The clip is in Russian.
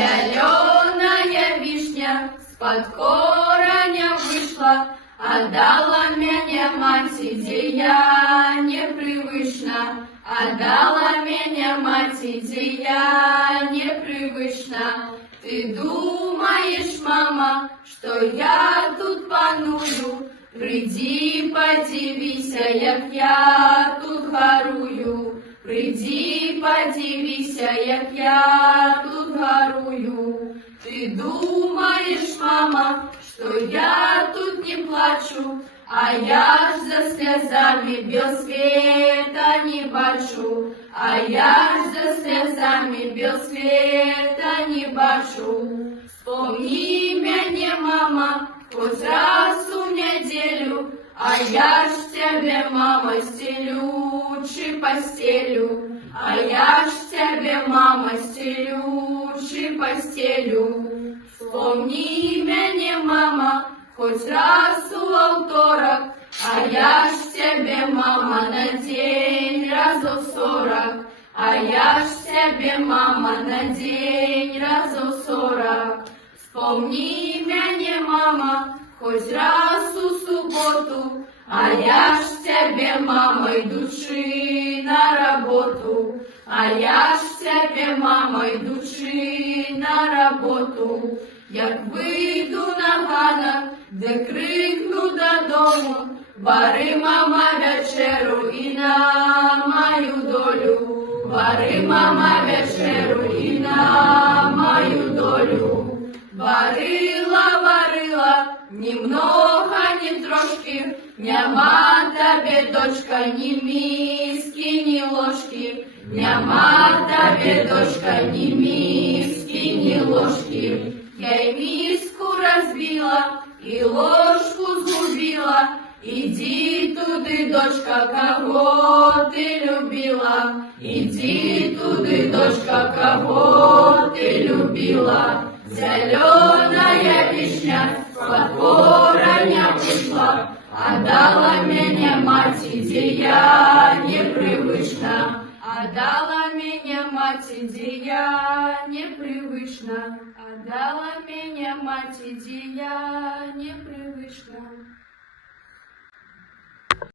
Зеленая вишня з-под кореня вышла, отдала меня мать, где я непривычна. Отдала меня мать, где я непривычна. Ты думаешь, мама, что я тут паную? Приди, подивися, як я тут горую. Приди, подивися, як я тут горую. Ты думаешь, мама, что я тут не плачу, а я ж за слезами бел света не бачу, а я ж за слезами бел света не бачу. Вспомни меня, мама, хоть раз у неделю, а я ж тебе, мама, стелючи постелю, а я ж тебе, мама, стелючи постелю. Вспомни меня, мама, хоть раз у вівторок, а я ж тебе, мама, на день разов 40, а я ж тебе, мама, на день разов 40. Вспомни меня, мама, хоть раз у субботу, а я ж тебе, мама, идучи на работу, а я ж тебе, мама, идучи на работу. Як вийду на ганок, де крикну додому, вари, мама, вечеру і на мою долю, вари, мама, вечеру і на мою долю. Варила, варила, ні много, ні трошки, нема тебе, дочка, ні миски, ні ложки, нема тебе, дочка, ні миски, ні ложки. Я и миску разбила, и ложку сгубила. Иди туды, дочка, кого ты любила. Иди туды, дочка, кого ты любила. Зеленая вишня с-под кореня вышла, отдала меня мать, где я непривычна. Отдала меня мать, где я непривычна. Отдала меня мать, где я непривычна.